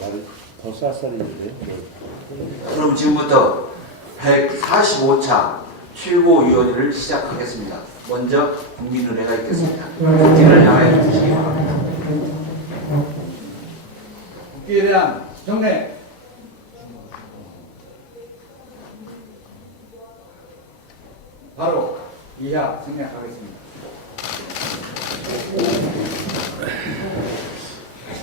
나를 벌써 쌀쌀인데. 그럼 지금부터 145차 최고위원회를 시작하겠습니다. 먼저 국민은혜가 있겠습니다. 국민을 향하여 주시기 바랍니다. 국기에 대한 경례. 바로 이하 생략하겠습니다.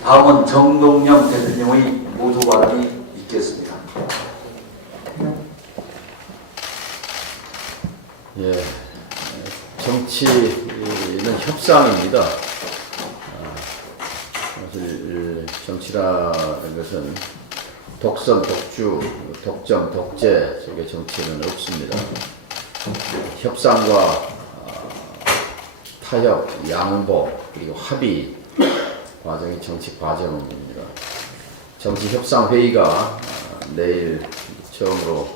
다음은 정동영 대통령의 모두 발언이 있겠습니다. 예, 정치는 협상입니다. 사실 정치라는 것은 독선, 독주, 독점, 독재 속의 정치는 없습니다. 협상과 타협, 양보, 그리고 합의 과정이 정치 과정입니다. 정치협상회의가 내일 처음으로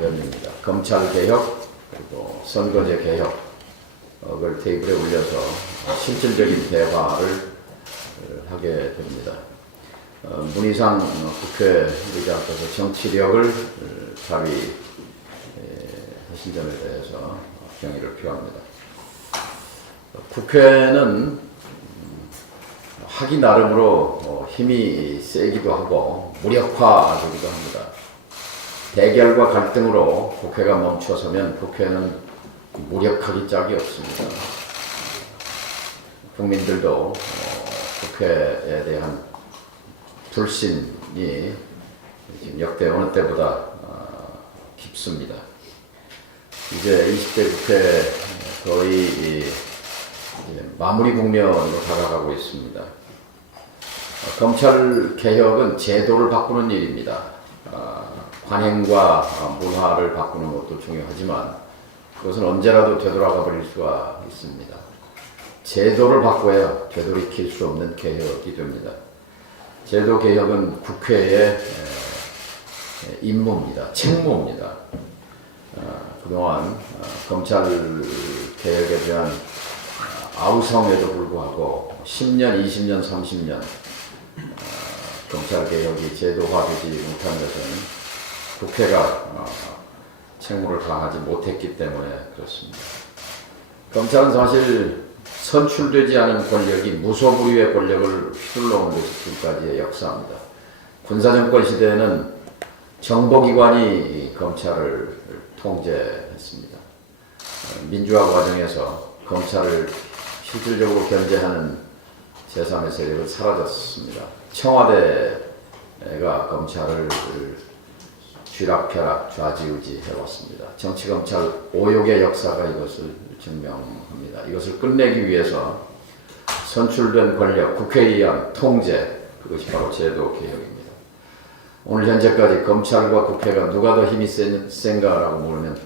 열립니다. 검찰개혁, 그리고 선거제 개혁을 테이블에 올려서 실질적인 대화를 하게 됩니다. 문희상 국회의장께서 정치력을 발휘하신 점에 대해서 경의를 표합니다. 국회는 하기 나름으로 힘이 세기도 하고 무력화되기도 합니다. 대결과 갈등으로 국회가 멈춰서면 국회는 무력하기 짝이 없습니다. 국민들도 국회에 대한 불신이 지금 역대 어느 때보다 깊습니다. 이제 20대 국회 거의 마무리 국면으로 다가가고 있습니다. 검찰 개혁은 제도를 바꾸는 일입니다. 관행과 문화를 바꾸는 것도 중요하지만 그것은 언제라도 되돌아가 버릴 수가 있습니다. 제도를 바꿔야 되돌이킬 수 없는 개혁이 됩니다. 제도 개혁은 국회의 임무입니다. 책무입니다. 그동안 검찰 개혁에 대한 아우성에도 불구하고 10년, 20년, 30년 검찰 개혁이 제도화되지 못한 것은 국회가 책무를 다하지 못했기 때문에 그렇습니다. 검찰은 사실 선출되지 않은 권력이 무소불위의 권력을 휘둘러온 것이 지금까지의 역사입니다. 군사정권 시대에는 정보기관이 검찰을 통제했습니다. 민주화 과정에서 검찰을 실질적으로 견제하는 제3의 세력은 사라졌습니다. 청와대가 검찰을 쥐락펴락 좌지우지 해왔습니다. 정치검찰 오욕의 역사가 이것을 증명합니다. 이것을 끝내기 위해서 선출된 권력, 국회에 의한 통제, 그것이 바로 제도 개혁입니다. 오늘 현재까지 검찰과 국회가 누가 더 힘이 센가라고 물으면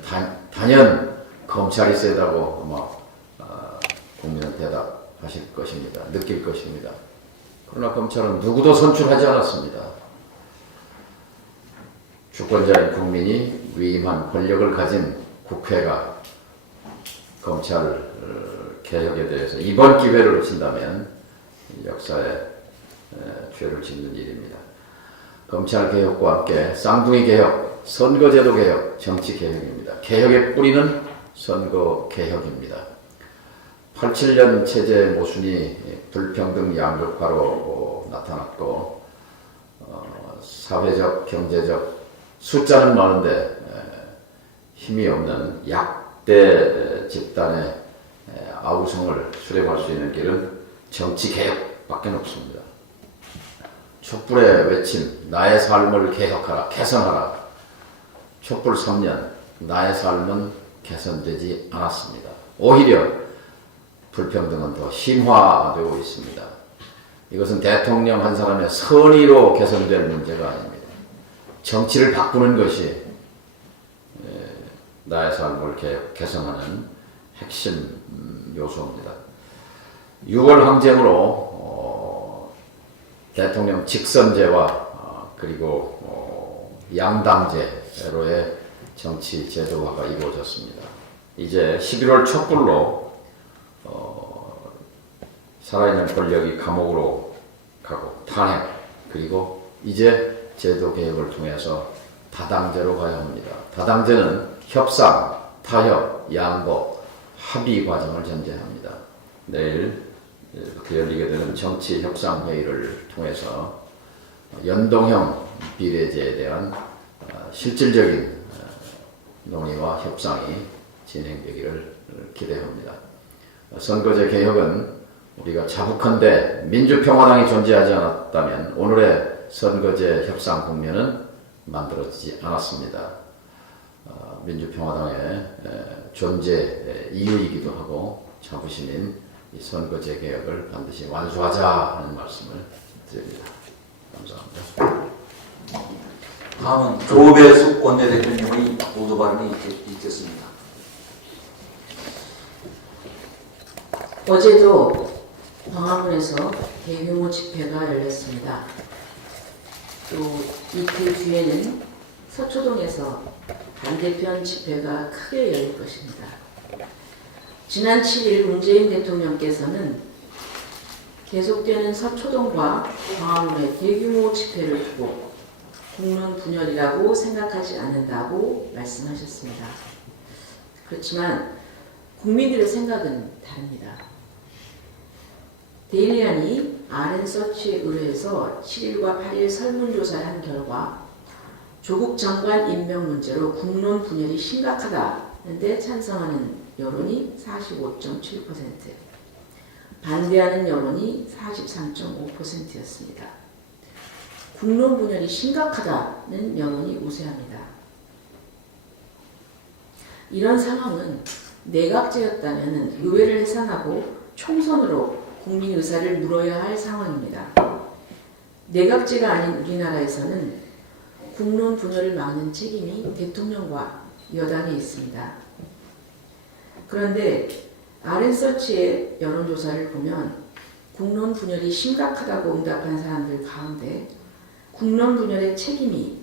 단연 검찰이 세다고 아마 국민은 대답하실 것입니다. 느낄 것입니다. 그러나 검찰은 누구도 선출하지 않았습니다. 주권자인 국민이 위임한 권력을 가진 국회가 검찰 개혁에 대해서 이번 기회를 놓친다면 역사에 죄를 짓는 일입니다. 검찰 개혁과 함께 쌍둥이 개혁, 선거제도 개혁, 정치 개혁입니다. 개혁의 뿌리는 선거 개혁입니다. 87년 체제 모순이 불평등 양극화로 나타났고 사회적, 경제적 숫자는 많은데 힘이 없는 약대 집단의 아우성을 수렴할 수 있는 길은 정치개혁밖에 없습니다. 촛불의 외침, 나의 삶을 개혁하라, 개선하라. 촛불 3년, 나의 삶은 개선되지 않았습니다. 오히려 불평등은 더 심화되고 있습니다. 이것은 대통령 한 사람의 선의로 개선될 문제가 아닙니다. 정치를 바꾸는 것이 나의 삶을 개선하는 핵심 요소입니다. 6월 항쟁으로 대통령 직선제와 그리고 양당제로의 정치 제도화가 이루어졌습니다. 이제 11월 촛불로 살아있는 권력이 감옥으로 가고 탄핵 그리고 이제 제도 개혁을 통해서 다당제로 가야 합니다. 다당제는 협상, 타협, 양보, 합의 과정을 전제합니다. 내일 이렇게 열리게 되는 정치협상회의를 통해서 연동형 비례제에 대한 실질적인 논의와 협상이 진행되기를 기대합니다. 선거제 개혁은 우리가 자북한데 민주평화당이 존재하지 않았다면 오늘의 선거제 협상 국면은 만들어지지 않았습니다. 민주평화당의 존재 이유이기도 하고 자부심인 이 선거제 개혁을 반드시 완수하자 하는 말씀을 드립니다. 감사합니다. 다음은 조배숙 원내대표님의 모두 발언이 있겠습니다. 어제도 광화문에서 대규모 집회가 열렸습니다. 또 이틀 뒤에는 서초동에서 반대편 집회가 크게 열릴 것입니다. 지난 7일 문재인 대통령께서는 계속되는 서초동과 광화문의 대규모 집회를 두고 국론 분열이라고 생각하지 않는다고 말씀하셨습니다. 그렇지만 국민들의 생각은 다릅니다. 데일리안이 RN서치에 의뢰해서 7일과 8일 설문조사를 한 결과 조국 장관 임명 문제로 국론 분열이 심각하다는데 찬성하는 여론이 45.7%, 반대하는 여론이 43.5%였습니다. 국론 분열이 심각하다는 여론이 우세합니다. 이런 상황은 내각제였다면 의회를 해산하고 총선으로 국민 의사를 물어야 할 상황입니다. 내각제가 아닌 우리나라에서는 국론 분열을 막는 책임이 대통령과 여당에 있습니다. 그런데 RN서치의 여론조사를 보면 국론 분열이 심각하다고 응답한 사람들 가운데 국론 분열의 책임이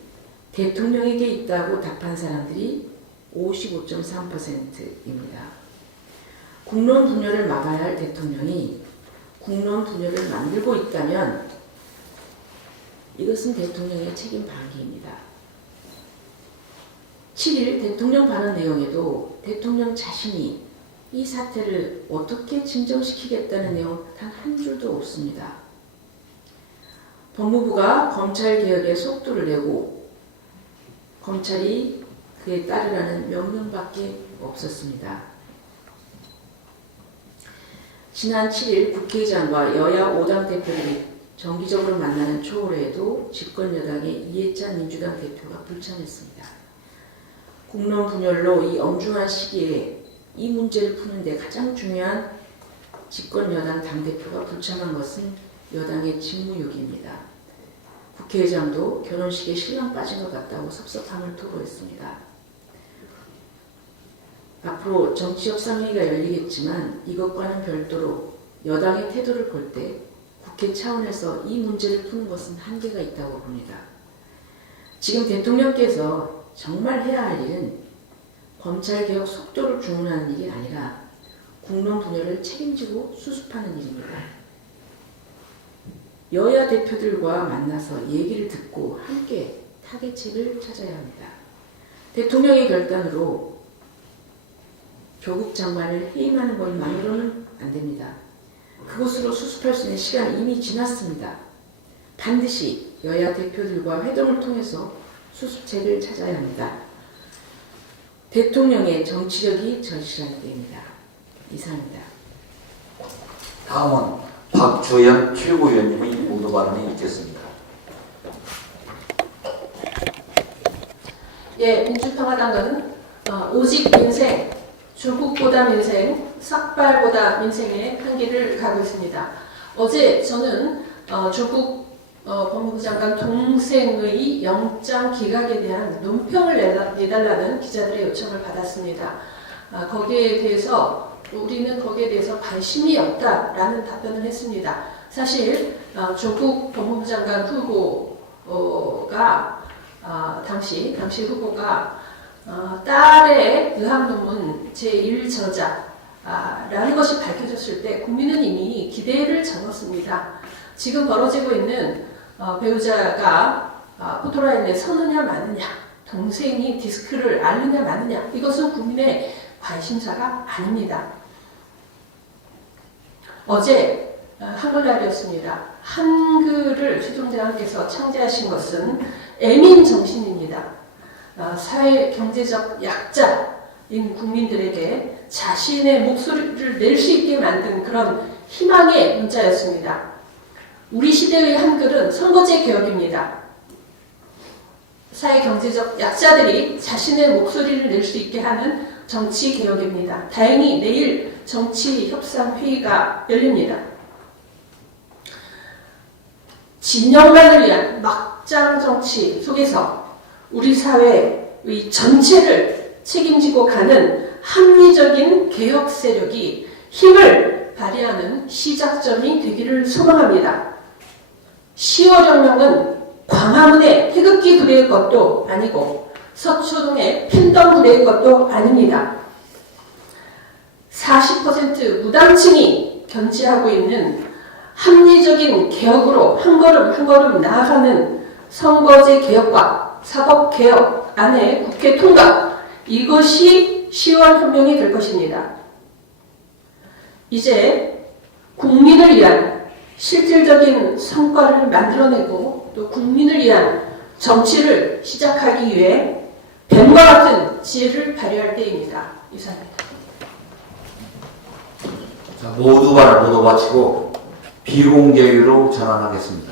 대통령에게 있다고 답한 사람들이 55.3%입니다. 국론 분열을 막아야 할 대통령이 국론 분열을 만들고 있다면 이것은 대통령의 책임 방기입니다. 7일 대통령 발언 내용에도 대통령 자신이 이 사태를 어떻게 진정시키겠다는 내용 단 한 줄도 없습니다. 법무부가 검찰개혁에 속도를 내고 검찰이 그에 따르라는 명령밖에 없었습니다. 지난 7일 국회의장과 여야 5당 대표들이 정기적으로 만나는 초월회에도 집권여당의 이해찬 민주당 대표가 불참했습니다. 국론 분열로 이 엄중한 시기에 이 문제를 푸는데 가장 중요한 집권여당 당대표가 불참한 것은 여당의 직무유기입니다. 국회의장도 결혼식에 신랑 빠진 것 같다고 섭섭함을 토로했습니다. 앞으로 정치협상회의가 열리겠지만 이것과는 별도로 여당의 태도를 볼 때 국회 차원에서 이 문제를 푸는 것은 한계가 있다고 봅니다. 지금 대통령께서 정말 해야 할 일은 검찰개혁 속도를 주문하는 일이 아니라 국론 분열을 책임지고 수습하는 일입니다. 여야 대표들과 만나서 얘기를 듣고 함께 타개책을 찾아야 합니다. 대통령의 결단으로 조국 장관을 해임하는 것만으로는 안 됩니다. 그것으로 수습할 수 있는 시간이 이미 지났습니다. 반드시 여야 대표들과 회동을 통해서 수습책을 찾아야 합니다. 대통령의 정치력이 절실한 때입니다. 이상입니다. 다음은 박주연 최고위원님의 모두 발언이 있겠습니다. 예, 민주평화당은 오직 민생, 조국보다 민생, 삭발보다 민생의 한길을 가고 있습니다. 어제 저는 조국 법무부 장관 동생의 영장 기각에 대한 논평을 내달라는 기자들의 요청을 받았습니다. 거기에 대해서 우리는 거기에 대해서 관심이 없다라는 답변을 했습니다. 사실 조국 법무부 장관 후보가 당시 후보가 딸의 의학 논문 제1저자라는 것이 밝혀졌을 때 국민은 이미 기대를 접었습니다. 지금 벌어지고 있는 배우자가 포토라인에 서느냐 마느냐, 동생이 디스크를 앓느냐 마느냐, 이것은 국민의 관심사가 아닙니다. 어제 한글날이었습니다. 한글을 최종대왕께서 창제하신 것은 애민 정신입니다. 사회 경제적 약자인 국민들에게 자신의 목소리를 낼 수 있게 만든 그런 희망의 문자였습니다. 우리 시대의 한글은 선거제 개혁입니다. 사회 경제적 약자들이 자신의 목소리를 낼 수 있게 하는 정치 개혁입니다. 다행히 내일 정치 협상 회의가 열립니다. 진영만을 위한 막장 정치 속에서 우리 사회의 전체를 책임지고 가는 합리적인 개혁 세력이 힘을 발휘하는 시작점이 되기를 소망합니다. 10월 혁명은 광화문의 태극기 부대의 것도 아니고 서초동의 팬덤 부대의 것도 아닙니다. 40% 무당층이 견지하고 있는 합리적인 개혁으로 한 걸음 한 걸음 나아가는 선거제 개혁과 사법개혁 안에 국회 통과, 이것이 10월 혁명이 될 것입니다. 이제 국민을 위한 실질적인 성과를 만들어내고 또 국민을 위한 정치를 시작하기 위해 뱀과 같은 지혜를 발휘할 때입니다. 이상입니다. 자, 모두 발언 모두 마치고 비공개로 전환하겠습니다.